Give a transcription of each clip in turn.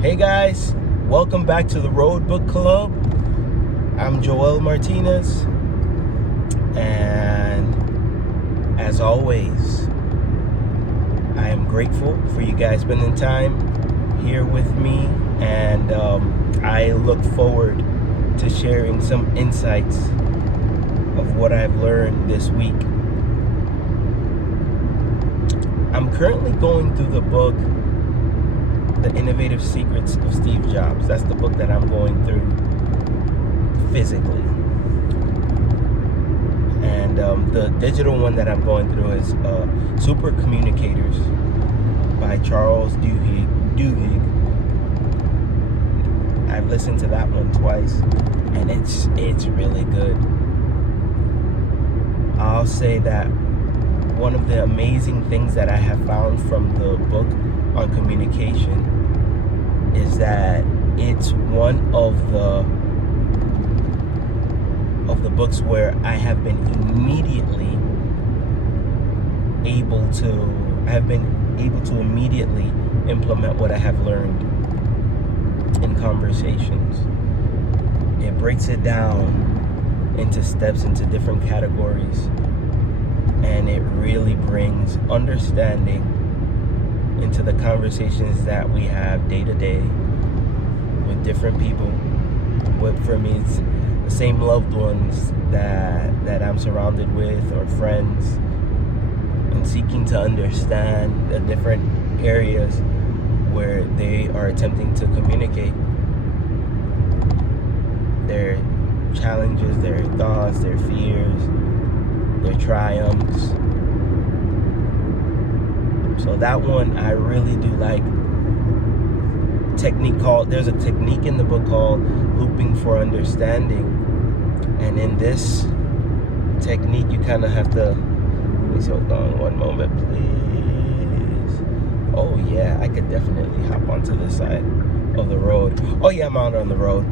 Hey guys, welcome back to the Road Book Club. I'm Joel Martinez, and as always, I am grateful for you guys spending time here with me, and I look forward to sharing some insights of what I've learned this week. I'm currently going through the book The Innovative Secrets of Steve Jobs. That's the book that I'm going through physically. And the digital one that I'm going through is Super Communicators by Charles Duhigg. I've listened to that one twice, and it's really good. I'll say that one of the amazing things that I have found from the book on communication is that it's one of the books where I have been able to immediately implement what I have learned in conversations. It breaks it down into steps, into different categories, and it really brings understanding into the conversations that we have day to day with different people. For me, it's the same loved ones that I'm surrounded with, or friends, and seeking to understand the different areas where they are attempting to communicate their challenges, their thoughts, their fears, their triumphs. So that one I really do like. There's a technique in the book called looping for understanding, and in this technique you kind of have to, hold on one moment please. Oh yeah, I could definitely hop onto this side of the road. Oh yeah, I'm out on the road.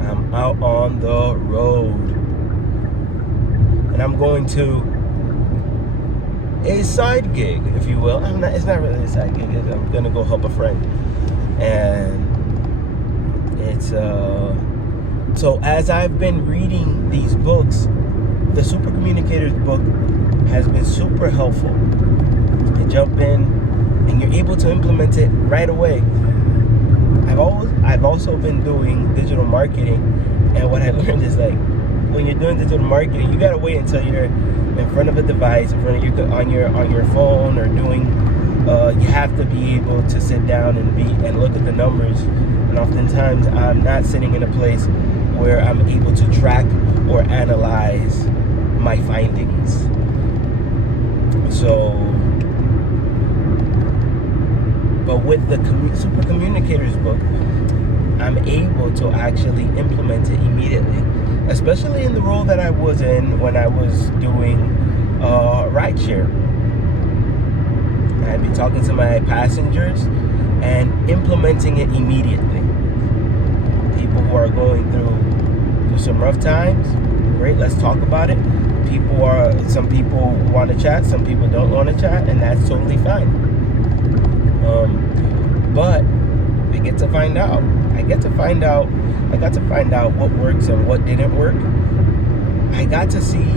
I'm out on the road, and I'm going to a side gig, if you will. It's not really a side gig. I'm gonna go help a friend, and it's so as I've been reading these books, the Super Communicators book has been super helpful. You jump in and you're able to implement it right away. I've also been doing digital marketing, and what I learned is, like, when you're doing digital marketing, you gotta wait until you're in front of a device, in front of you on your phone, or doing. You have to be able to sit down and look at the numbers. And oftentimes, I'm not sitting in a place where I'm able to track or analyze my findings. So, but with the Super Communicators book, I'm able to actually implement it immediately, especially in the role that I was in when I was doing Rideshare. I'd be talking to my passengers and implementing it immediately. People who are going through some rough times, great, let's talk about it. Some people want to chat, some people don't want to chat, and that's totally fine. But we get to find out. I got to find out what works and what didn't work. I got to see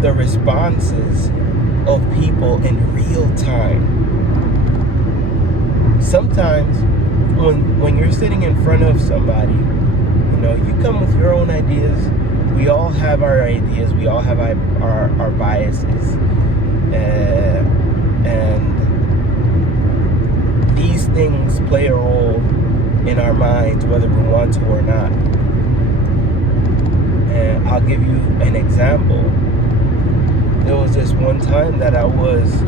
the responses of people in real time. Sometimes when you're sitting in front of somebody, you come with your own ideas. We all have our ideas. We all have our biases. And these things play a role in our minds, whether we want to or not. And I'll give you an example. There was this one time that I was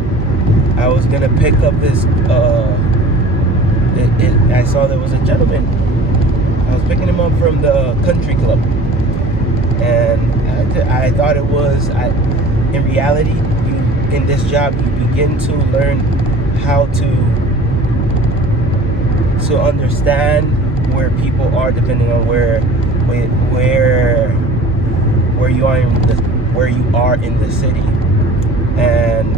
gonna pick up this. I saw there was a gentleman. I was picking him up from the country club, and I thought it was. In reality, in this job, you begin to learn how to understand where people are, depending on where you are in the city. And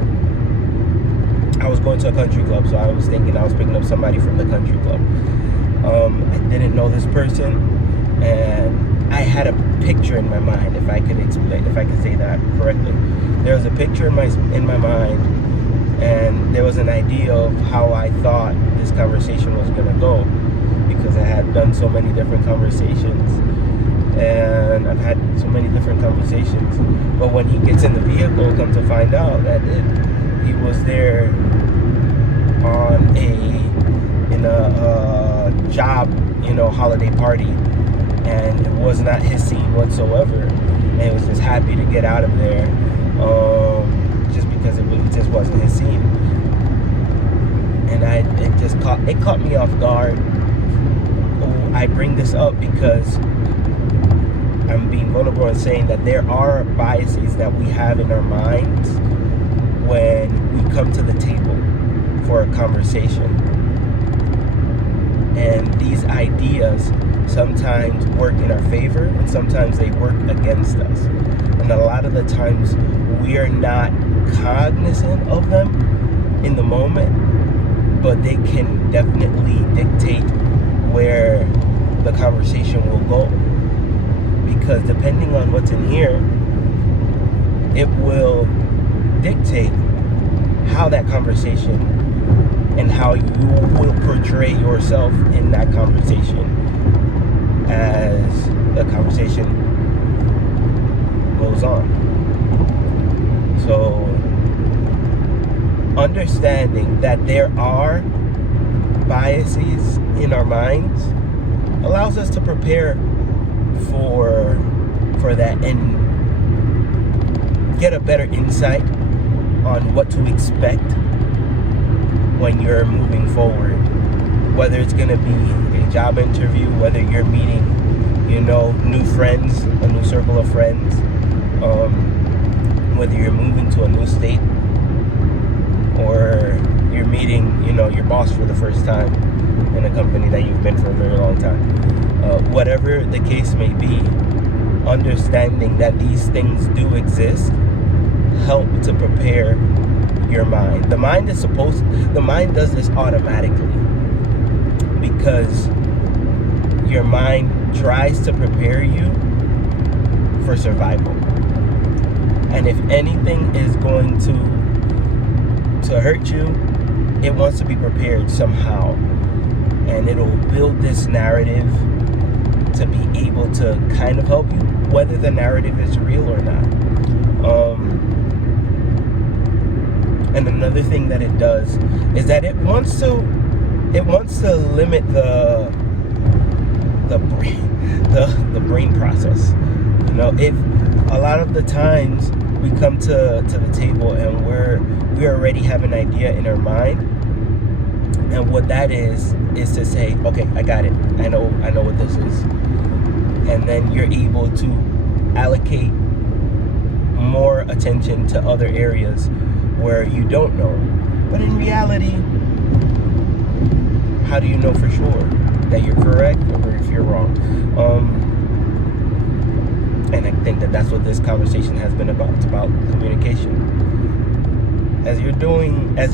I was going to a country club, so I was thinking I was picking up somebody from the country club. I didn't know this person, and I had a picture in my mind, if I could say that correctly. There was a picture in my mind, and there was an idea of how I thought this conversation was going to go, because I had done so many different conversations, and I've had so many different conversations. But when he gets in the vehicle, come to find out that he was there in a job, holiday party, and it was not his scene whatsoever, and he was just happy to get out of there, just because it just wasn't his scene. And it caught me off guard. I bring this up because I'm being vulnerable and saying that there are biases that we have in our minds when we come to the table for a conversation. And these ideas sometimes work in our favor, and sometimes they work against us. And a lot of the times we are not cognizant of them in the moment, but they can definitely dictate where the conversation will go. Because depending on what's in here, it will dictate how that conversation and how you will portray yourself in that conversation as the conversation goes on. So, understanding that there are biases in our minds allows us to prepare for that and get a better insight on what to expect when you're moving forward. Whether it's going to be a job interview, whether you're meeting, new friends, a new circle of friends, whether you're moving to a new state, or you're meeting, your boss for the first time in a company that you've been for a very long time. Whatever the case may be, understanding that these things do exist help to prepare your mind. The mind does this automatically, because your mind tries to prepare you for survival. And if anything is going to hurt you, it wants to be prepared somehow. And it'll build this narrative to be able to kind of help you, whether the narrative is real or not. And another thing that it does is that it wants to limit the brain process. If a lot of the times we come to the table and we already have an idea in our mind, and what that is to say, okay, I got it. I know what this is. And then you're able to allocate more attention to other areas where you don't know. But in reality, how do you know for sure that you're correct or if you're wrong? And I think that that's what this conversation has been about. It's about communication. As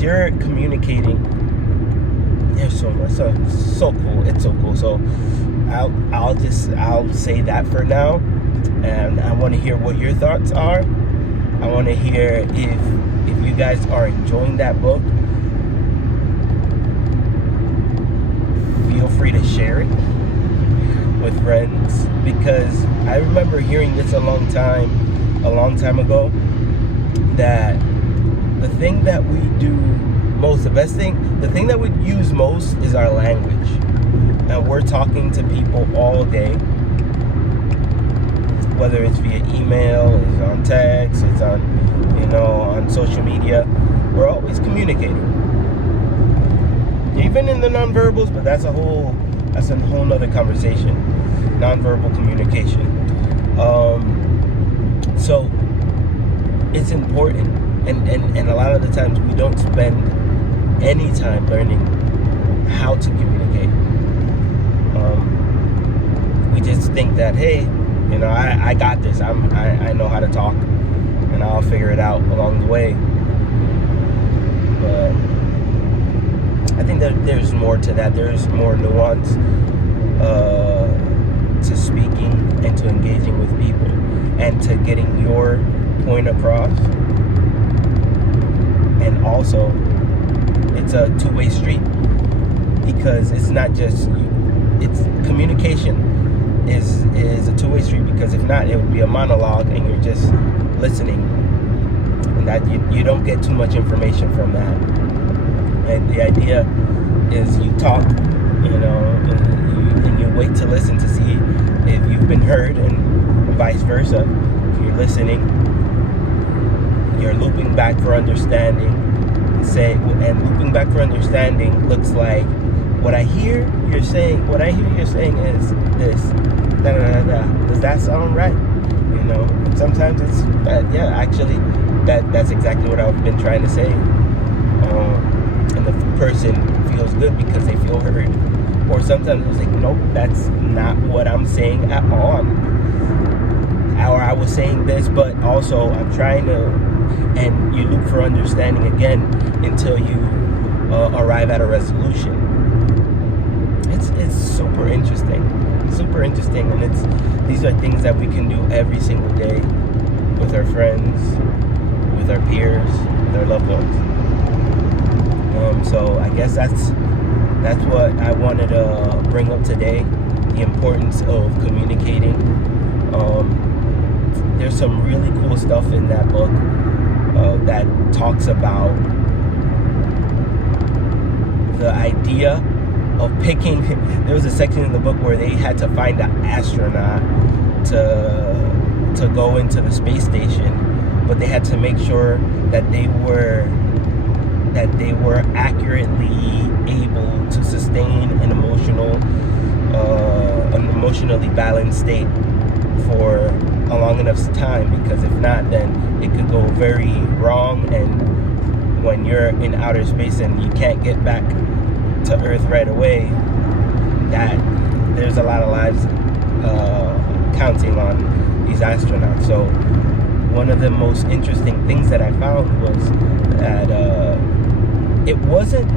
you're communicating, there's so much. So cool. It's so cool. So I'll say that for now. And I want to hear what your thoughts are. I want to hear if you guys are enjoying that book. Feel free to share it with friends, because I remember hearing this a long time ago, that the thing that we do most, the thing that we use most is our language. And we're talking to people all day, whether it's via email, it's on text, it's on social media. We're always communicating, even in the nonverbals, but that's a whole nother conversation. Nonverbal communication. So it's important, and a lot of the times we don't spend any time learning how to communicate. We just think that, hey, I got this. I know how to talk, and I'll figure it out along the way. But there's more to that. There's more nuance to speaking and to engaging with people and to getting your point across. And also, it's a two-way street, because it's not just it's communication is a two-way street, because if not, it would be a monologue and you're just listening, and that you don't get too much information from that. And the idea is you talk, and you wait to listen to see if you've been heard, and vice versa. If you're listening, you're looping back for understanding. And looping back for understanding looks like, what I hear you're saying is this, da da da da. Does that sound right? Sometimes it's actually that's exactly what I've been trying to say. And the person feels good because they feel heard. Or sometimes it's like, nope, that's not what I'm saying at all. Or I was saying this, but also I'm trying to, and you look for understanding again until you arrive at a resolution. It's super interesting, and these are things that we can do every single day with our friends, with our peers, with our loved ones. So I guess that's what I wanted to bring up today, the importance of communicating. There's some really cool stuff in that book that talks about the idea of picking. There was a section in the book where they had to find an astronaut to go into the space station, but they had to make sure that they were accurately able to sustain an emotionally balanced state for a long enough time, because if not, then it could go very wrong. And when you're in outer space and you can't get back to Earth right away, that there's a lot of lives counting on these astronauts. So one of the most interesting things that I found was that it wasn't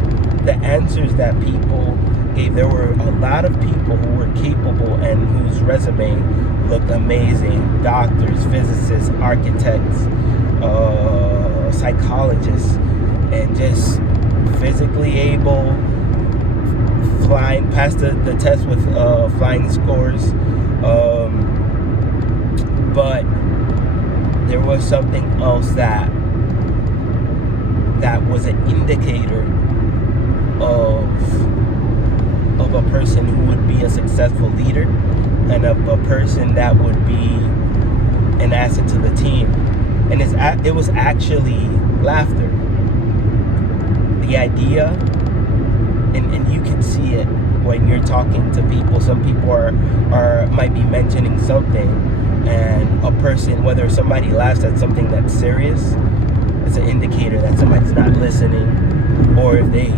the answers that people gave. There were a lot of people who were capable and whose resume looked amazing: doctors, physicists, architects, psychologists, and just physically able, passed the test with flying scores. But there was something else that was an indicator of a person who would be a successful leader, and of a person that would be an asset to the team. And it was actually laughter. The idea, and you can see it when you're talking to people. Some people might be mentioning something, and a person, whether somebody laughs at something that's serious, it's an indicator that somebody's not listening, or if they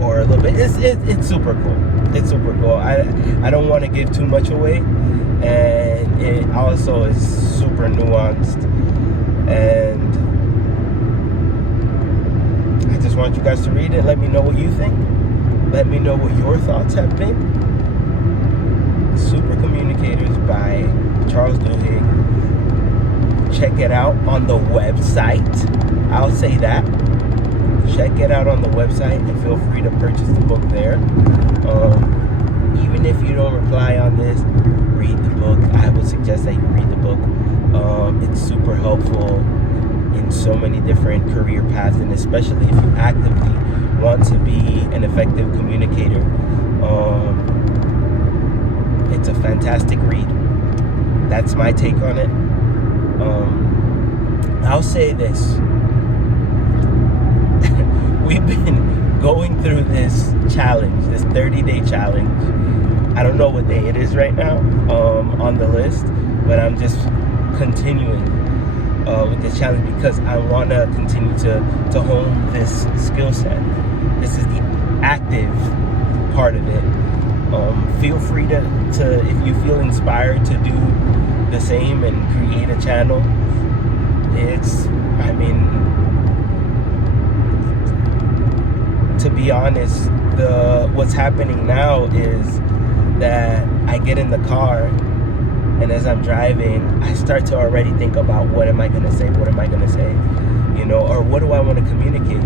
or a little bit. It's super cool. It's super cool. I don't want to give too much away, and it also is super nuanced, and I just want you guys to read it. Let me know what you think. Let me know what your thoughts have been. Super Communicators by Charles Duhigg. Check it out on the website. I'll say that. Check it out on the website, and feel free to purchase the book there. Even if you don't reply on this, read the book. I would suggest that you read the book. It's super helpful in so many different career paths, and especially if you actively want to be an effective communicator. It's a fantastic read. That's my take on it. I'll say this. We've been going through this challenge, this 30-day challenge. I don't know what day it is right now on the list, but I'm just continuing with this challenge because I want to continue to hone this skill set. This is the active part of it. Feel free to if you feel inspired to do the same and create a channel. to be honest, what's happening now is that I get in the car, and as I'm driving, I start to already think about what am I going to say, or what do I want to communicate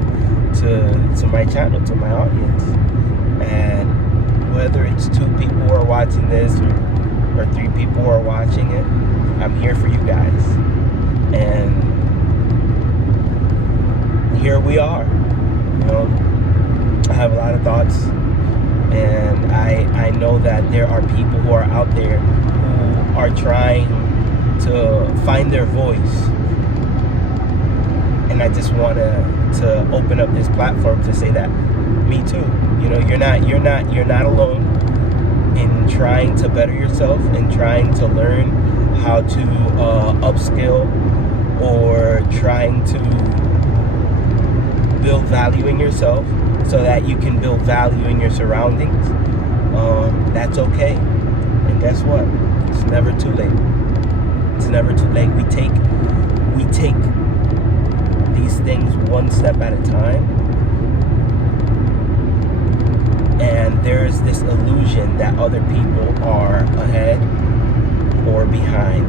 to my channel, to my audience. And whether it's 2 people who are watching this or 3 people who are watching it, I'm here for you guys. And here we are. I have a lot of thoughts, and I know that there are people who are out there who are trying to find their voice, and I just want to open up this platform to say that me too. You're not alone in trying to better yourself and trying to learn how to upskill, or trying to build value in yourself so that you can build value in your surroundings. That's okay. And guess what? It's never too late. It's never too late. We take these things one step at a time. And there's this illusion that other people are ahead or behind.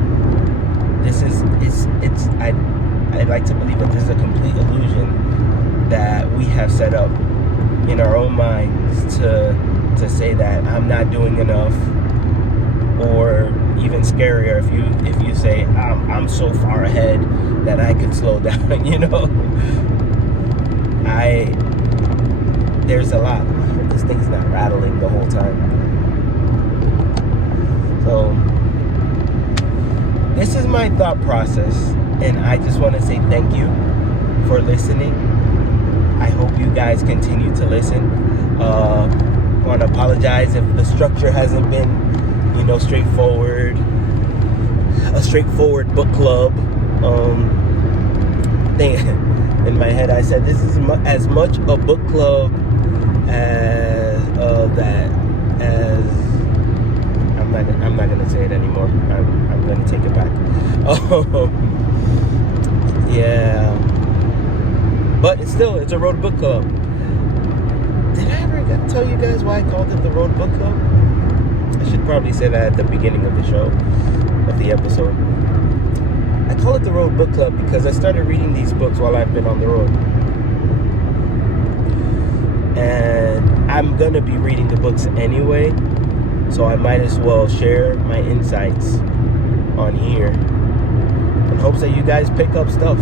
I'd like to believe that this is a complete illusion that we have set up in our own minds to say that I'm not doing enough, or even scarier if you say I'm so far ahead that I could slow down. There's a lot. I hope this thing's not rattling the whole time. So this is my thought process, and I just want to say thank you for listening. I hope you guys continue to listen. I want to apologize if the structure hasn't been, straightforward. A straightforward book club. In my head, I said this is as much a book club as I'm not gonna say it anymore. I'm gonna take it back. Yeah. But it's a road book club. Did I ever tell you guys why I called it the Road Book Club? I should probably say that at the beginning of the show, of the episode. I call it the Road Book Club because I started reading these books while I've been on the road. And I'm gonna be reading the books anyway, so I might as well share my insights on here in hopes that you guys pick up stuff.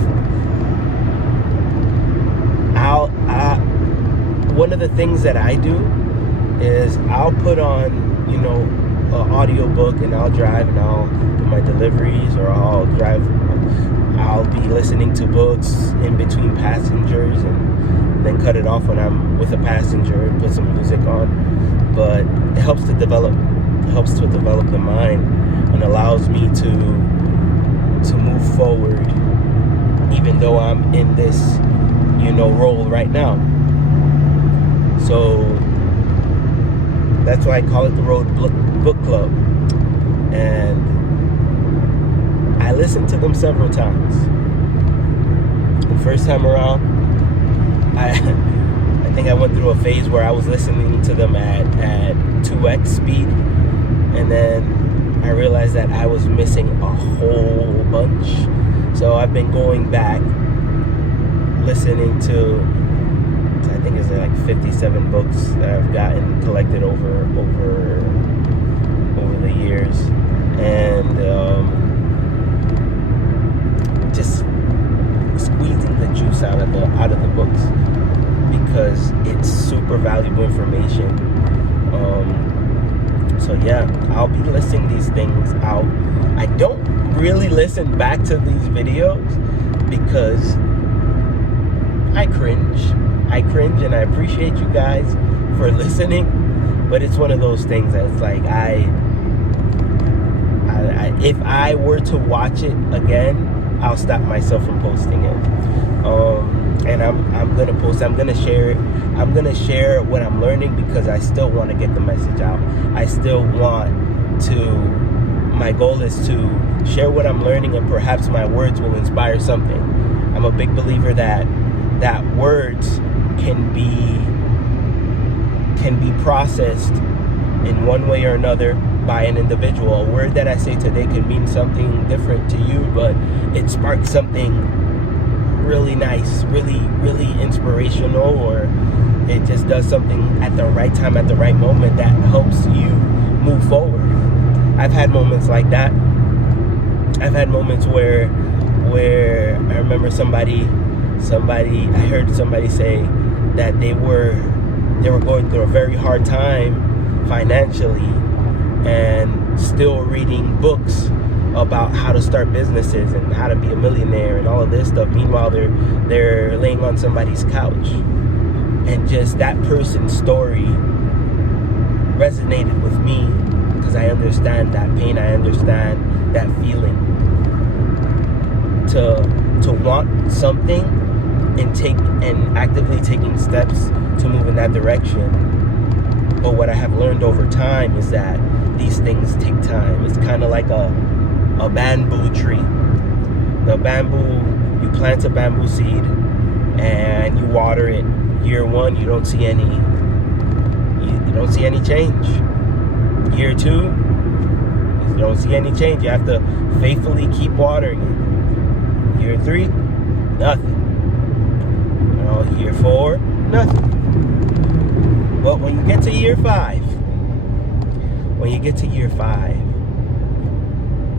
One of the things that I do is I'll put on, an audio book, and I'll drive and I'll do my deliveries, or I'll be listening to books in between passengers, and then cut it off when I'm with a passenger and put some music on. But it helps to develop the mind, and allows me to move forward, even though I'm in this role right now. So that's why I call it the Road Book Club. And I listened to them several times. The first time around, I think I went through a phase where I was listening to them at 2x speed, and then I realized that I was missing a whole bunch. So I've been going back, listening to I think it's like 57 books that I've gotten collected over the years, and just squeezing the juice out of the books, because it's super valuable information. So yeah, I'll be listing these things out. I don't really listen back to these videos because I cringe, and I appreciate you guys for listening, but it's one of those things that's like if I were to watch it again, I'll stop myself from posting it. And I'm gonna post. I'm gonna share it. I'm gonna share what I'm learning, because I still want to get the message out. I still want to. My goal is to share what I'm learning, and perhaps my words will inspire something. I'm a big believer that words can be can be processed in one way or another by an individual. A word that I say today could mean something different to you, but it sparks something really nice, really, really inspirational, or it just does something at the right time, at the right moment that helps you move forward. I've had moments like that. I've had moments where I remember somebody, I heard somebody say that they were going through a very hard time financially and still reading books about how to start businesses and how to be a millionaire and all of this stuff. Meanwhile, they're laying on somebody's couch. And just that person's story resonated with me because I understand that pain. I understand that feeling. To want something and actively taking steps to move in that direction. But what I have learned over time is that these things take time. It's kind of like a bamboo tree. The bamboo, you plant a bamboo seed and you water it. Year one, you don't see any change. Year two, you don't see any change. You have to faithfully keep watering it. Year three, nothing. Year four, nothing. But when you get to year five,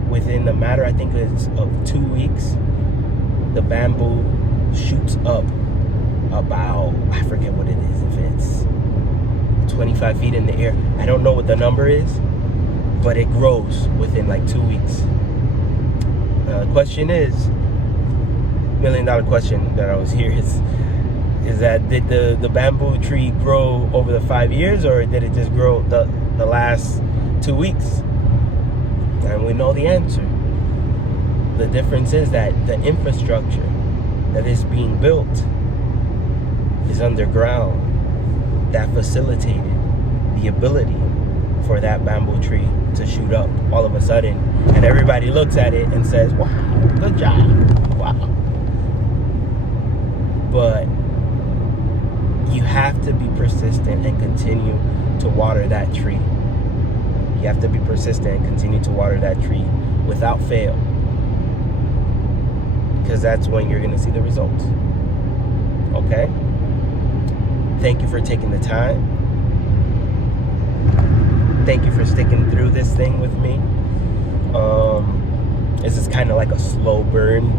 within a matter, I think it's of 2 weeks, the bamboo shoots up about, I forget what it is, if it's 25 feet in the air. I don't know what the number is, but it grows within like 2 weeks. The question is, $1 million question that I was here is that did the bamboo tree grow over the 5 years, or did it just grow the last 2 weeks? And we know the answer. The difference is that the infrastructure that is being built is underground. That facilitated the ability for that bamboo tree to shoot up all of a sudden, and everybody looks at it and says, wow, good job, wow. But you have to be persistent and continue to water that tree. You have to be persistent and continue to water that tree without fail, because that's when you're going to see the results. Okay? Thank you for taking the time. Thank you for sticking through this thing with me. This is kind of like a slow burn.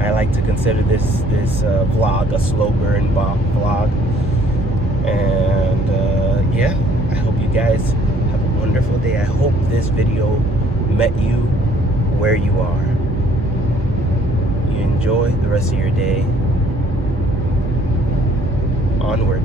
I like to consider this vlog a slow burn vlog. And yeah, I hope you guys have a wonderful day. I hope this video met you where you are. You enjoy the rest of your day. Onward.